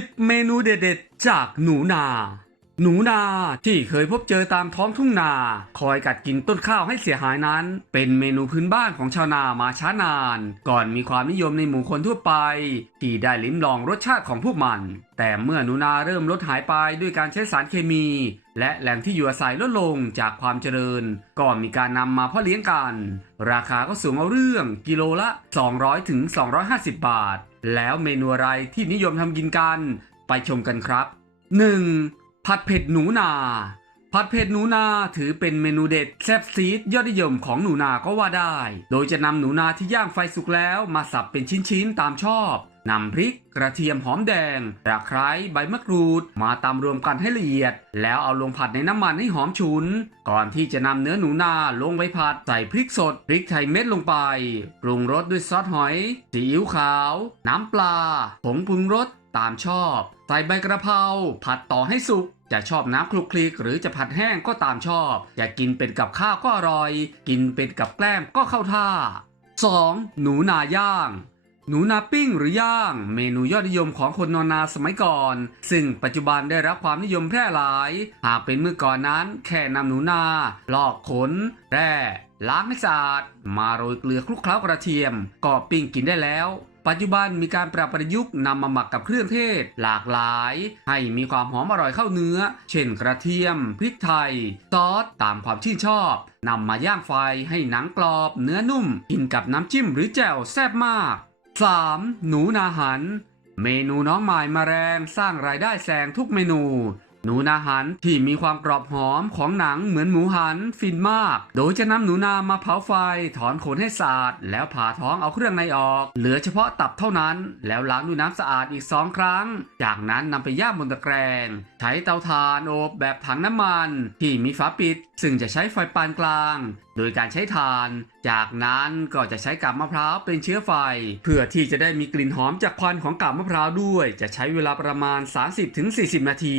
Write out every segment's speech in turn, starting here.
10 เมนูเด็ดๆ จากหนูนา หนูนาที่เคยพบเจอตามท้องทุ่งนา คอยกัดกินต้นข้าวให้เสียหายนั้น เป็นเมนูพื้นบ้านของชาวนามาช้านาน ก่อนมีความนิยมในหมู่คนทั่วไป ที่ได้ลิ้มลองรสชาติของพวกมัน แต่เมื่อหนูนาเริ่มลดหายไปด้วยการใช้สารเคมีและแหล่งที่อยู่อาศัยลดลงจากความเจริญก็มีการนำมาเพาะเลี้ยงกัน ราคาก็สูงเอาเรื่องกิโลละ 200ถึง250 บาท แล้วเมนูอะไรที่นิยมทำกินกัน ไปชมกันครับ 1. ผัดเผ็ดหนูนาผัดเผ็ดหนูนาถือเป็นเมนูเด็ดแซ่บซีดยอดนิยมของหนูนาก็ว่าได้ โดยจะนำหนูนาที่ย่างไฟสุกแล้วมาสับเป็นชิ้นๆตามชอบ นำพริกกระเทียมหอมแดงตะไคร้ใบมะกรูด มาตำรวมกันให้ละเอียด แล้วเอาลงผัดในน้ำมันให้หอมฉุน ก่อนที่จะนำเนื้อหนูนาลงไปผัดใส่พริกสดพริกไทยเม็ดลงไป ปรุงรสด้วยซอสหอยซีอิ๊วขาว น้ำปลาผงปรุงรสตามชอบ ใส่ใบกระเพราผัดต่อให้สุกจะชอบน้ำคลุกคลิกหรือจะผัดแห้งก็ตามชอบ จะกินเป็นกับข้าวก็อร่อย กินเป็นกับแกล้มก็เข้าท่า 2. หนูนาย่าง หนูนาปิ้งหรือย่างเมนูยอดนิยมของคนนอนนาสมัยก่อน ซึ่งปัจจุบันได้รับความนิยมแพร่หลาย หากเป็นเมื่อก่อนนั้นแค่นำหนูนา ลอกขน แร่ล้างให้สะอาด มาโรยเกลือคลุกเคล้ากระเทียมก็ปิ้งกินได้แล้ว ปัจจุบันมีการปรับประยุกต์นำมาหมักกับเครื่องเทศ หลากหลาย ให้มีความหอมอร่อยเข้าเนื้อ เช่นกระเทียม พริกไทย ซอสตามความชื่นชอบนำมาย่างไฟให้หนังกรอบ เนื้อนุ่ม กินกับน้ำจิ้มหรือแจ่วแซ่บมาก 3. หนูนาหัน เมนูน้องใหม่มาแรงสร้างรายได้แซงทุกเมนู หนูนาหันที่มีความกรอบหอมของหนังเหมือนหมูหันฟินมาก โดยจะนำหนูนามาเผาไฟ ถอนขนให้สะอาด แล้วผ่าท้องเอาเครื่องในออก เหลือเฉพาะตับเท่านั้น แล้วล้างด้วยน้ำสะอาดอีกสองครั้ง จากนั้นนำไปย่างบนตะแกรง ใช้เตาถ่านอบแบบถังน้ำมัน ที่มีฝาปิด ซึ่งจะใช้ไฟปานกลาง โดยการใช้ถ่าน จากนั้นก็จะใช้กาบมะพร้าวเป็นเชื้อไฟ เพื่อที่จะได้มีกลิ่นหอมจากควันของกาบมะพร้าวด้วย จะใช้เวลาประมาณ 30-40 นาที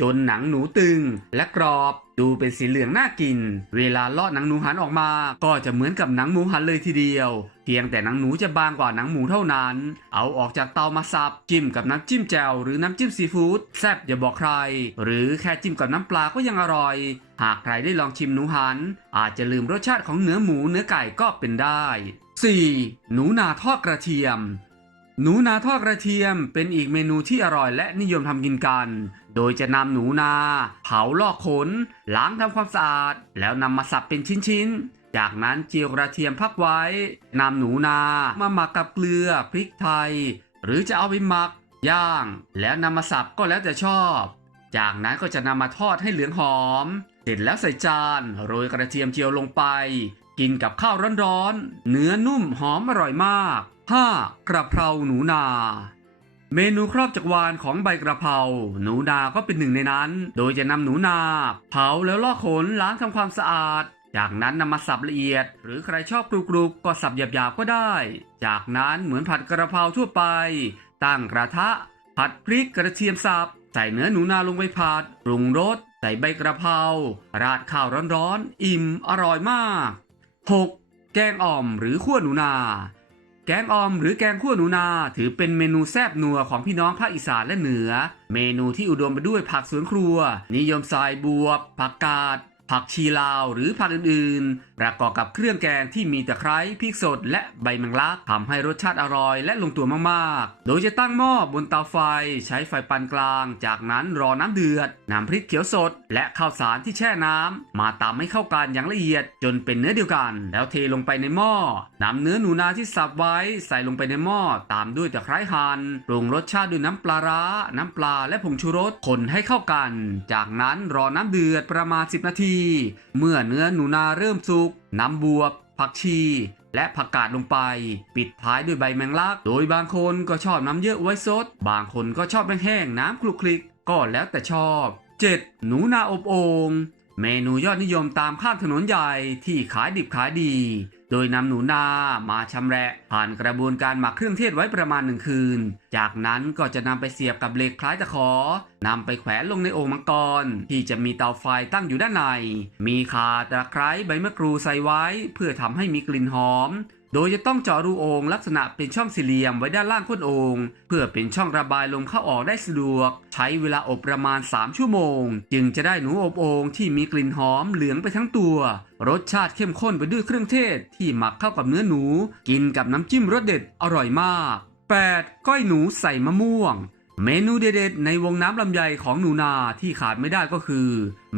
จนหนังหนูตึงและกรอบดูเป็นสีเหลืองน่ากิน เวลาเลาะหนังหนูหันออกมา ก็จะเหมือนกับหนังหมูหันเลยทีเดียว เพียงแต่หนังหนูจะบางกว่าหนังหมูเท่านั้น เอาออกจากเตามาสับ จิ้มกับน้ำจิ้มแจ่วหรือน้ำจิ้มซีฟู้ดแซ่บอย่าบอกใคร หรือแค่จิ้มกับน้ำปลาก็ยังอร่อย หากใครได้ลองชิมหนูหัน อาจจะลืมรสชาติของเนื้อหมูเนื้อไก่ก็เป็นได้ 4. หนูนาทอดกระเทียม หนูนาทอดกระเทียมเป็นอีกเมนูที่อร่อยและนิยมทำกินกัน โดยจะนำหนูนา เผาลอกขน ล้างทำความสะอาด แล้วนำมาสับเป็นชิ้นๆ จากนั้นเจียวกระเทียมพักไว้นำหนูนามาหมักกับเกลือพริกไทย หรือจะเอาไปหมัก ย่าง แล้วนำมาสับก็แล้วแต่ชอบ จากนั้นก็จะนำมาทอดให้เหลืองหอม เสร็จแล้วใส่จานโรยกระเทียมเจียวลงไป กินกับข้าวร้อนๆ เนื้อนุ่มหอมอร่อยมาก 5. กระเพราหนูนา เมนูครอบจักรวาลของใบกระเพราหนูนาก็เป็นหนึ่งในนั้น โดยจะนำหนูนาเผาแล้วลอกขนล้างทำความสะอาด จากนั้นนำมาสับละเอียด หรือใครชอบกรุบๆก็สับหยาบๆก็ได้ จากนั้นเหมือนผัดกระเพราทั่วไป ตั้งกระทะ ผัดพริกกระเทียมสับใส่เนื้อหนูนาลงไปผัดปรุงรส ใส่ใบกระเพราราดข้าวร้อนๆอิ่มอร่อยมาก 6. แกงอ่อมหรือขั้วหนูนา แกงอ่อมหรือแกงขั้วหนูนา ถือเป็นเมนูแซ่บนัวของพี่น้องภาคอีสานและเหนือ เมนูที่อุดมไปด้วยผักสวนครัว นิยมใส่บวบผักกาด ผักชีลาวหรือผักอื่นๆ ประกอบกับเครื่องแกงที่มีตะไคร้พริกสดและใบแมงลักทำให้รสชาติอร่อยและลงตัวมากๆ โดยจะตั้งหม้อบนเตาไฟใช้ไฟปานกลาง จากนั้นรอน้ำเดือดนำพริกเขียวสด และข้าวสารที่แช่น้ำมาตำให้เข้ากันอย่างละเอียด จนเป็นเนื้อเดียวกัน แล้วเทลงไปในหม้อนำเนื้อหนูนาที่สับไว้ใส่ลงไปในหม้อตามด้วยตะไคร้หั่นปรุงรสชาติด้วยน้ำปลาร้า น้ำปลาและผงชูรสคนให้เข้ากัน จากนั้นรอน้ำเดือดประมาณ 10 นาทีเมื่อเนื้อหนูนาเริ่มสุกน้ำบวบ ผักชี และผักกาดลงไป ปิดท้ายด้วยใบแมงลัก โดยบางคนก็ชอบน้ำเยอะไว้สด บางคนก็ชอบแห้งๆน้ำคลุกคลิก ก็แล้วแต่ชอบ 7. หนูนาอบโอ่งเมนูยอดนิยมตามข้างถนนใหญ่ที่ขายดิบขายดี โดยนำหนูนามาชำแหละผ่านกระบวนการหมักเครื่องเทศไว้ประมาณหนึ่งคืน จากนั้นก็จะนำไปเสียบกับเหล็กคล้ายตะขอนำไปแขวนลงในโอ่งมังกร ที่จะมีเตาไฟตั้งอยู่ด้านใน มีข่าตะไคร้ใบมะกรูดใส่ไว้ เพื่อทำให้มีกลิ่นหอม โดยจะต้องเจาะรูโอ่งลักษณะเป็นช่องสี่เหลี่ยมไว้ด้านล่างก้นโอ่งเพื่อเป็นช่องระบายลมเข้าออกได้สะดวก ใช้เวลาอบประมาณ 3 ชั่วโมง จึงจะได้หนูอบโอ่งที่มีกลิ่นหอมเหลืองไปทั้งตัว รสชาติเข้มข้นไปด้วยเครื่องเทศ ที่หมักเข้ากับเนื้อหนู กินกับน้ำจิ้มรสเด็ดอร่อยมาก 8. ก้อยหนูใส่มะม่วง เมนูเด็ดๆในวงน้ำลำไยของหนูนาที่ขาดไม่ได้ก็คือ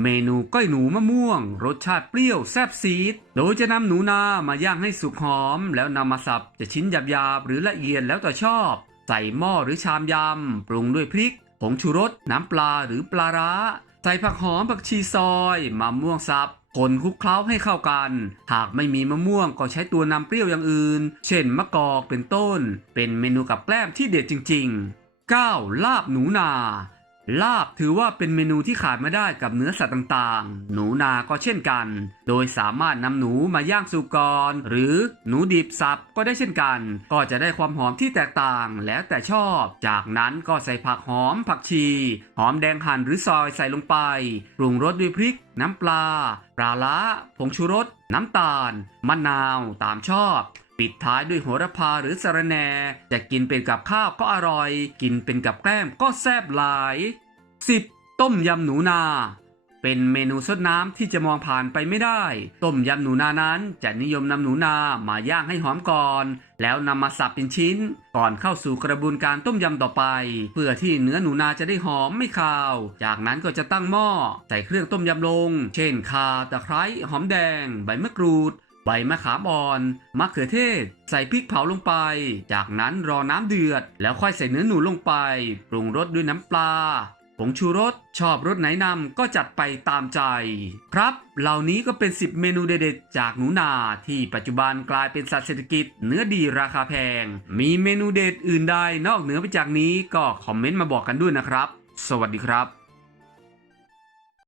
เมนูก้อยหนูมะม่วง รสชาติเปรี้ยวแซ่บซีด โดยจะนำหนูนามาย่างให้สุกหอม แล้วนำมาสับจะชิ้นหยาบๆหรือละเอียดแล้วแต่ชอบ ใส่หม้อหรือชามยำ ปรุงด้วยพริก ผงชูรส น้ำปลาหรือปลาร้า ใส่ผักหอมผักชีซอยมะม่วงสับคนคลุกเคล้าให้เข้ากัน หากไม่มีมะม่วงก็ใช้ตัวนำเปรี้ยวอย่างอื่น เช่นมะกอกเป็นต้น เป็นเมนูกับแกล้มที่เด็ดจริง ๆ 9. ลาบหนูนา ลาบถือว่าเป็นเมนูที่ขาดไม่ได้กับเนื้อสัตว์ต่างๆ หนูนาก็เช่นกัน โดยสามารถนำหนูมาย่างสุกก่อนหรือหนูดิบสับก็ได้เช่นกัน ก็จะได้ความหอมที่แตกต่างแล้วแต่ชอบ จากนั้นก็ใส่ผักหอมผักชี หอมแดงหั่นหรือซอยใส่ลงไป ปรุงรสด้วยพริก น้ำปลา ปลาละผงชูรส น้ำตาล มะนาว ตามชอบ ปิดท้ายด้วยโหระพาหรือสะระแหน่ จะกินเป็นกับข้าวก็อร่อย กินเป็นกับแกล้มก็แซ่บหลาย 10. ต้มยำหนูนา เป็นเมนูซดน้ำที่จะมองผ่านไปไม่ได้ ต้มยำหนูนานั้นจะนิยมนำหนูนามาย่างให้หอมก่อน แล้วนำมาสับเป็นชิ้น ก่อนเข้าสู่กระบวนการต้มยำต่อไป เพื่อที่เนื้อหนูนาจะได้หอมไม่คาว จากนั้นก็จะตั้งหม้อใส่เครื่องต้มยำลง เช่น ข่าตะไคร้หอมแดง ใบมะกรูด ใบมะขามอ่อน มะเขือเทศ ใส่พริกเผาลงไป จากนั้นรอน้ำเดือด แล้วค่อยใส่เนื้อหนูลงไป ปรุงรสด้วยน้ำปลา ผงชูรส ชอบรสไหนนำก็จัดไปตามใจ ครับ เหล่านี้ก็เป็น 10 เมนูเด็ดๆ จากหนูนาที่ปัจจุบันกลายเป็นสัตว์เศรษฐกิจเนื้อดีราคาแพง มีเมนูเด็ดอื่นใดนอกเหนือไปจากนี้ก็คอมเมนต์มาบอกกันด้วยนะครับ สวัสดีครับ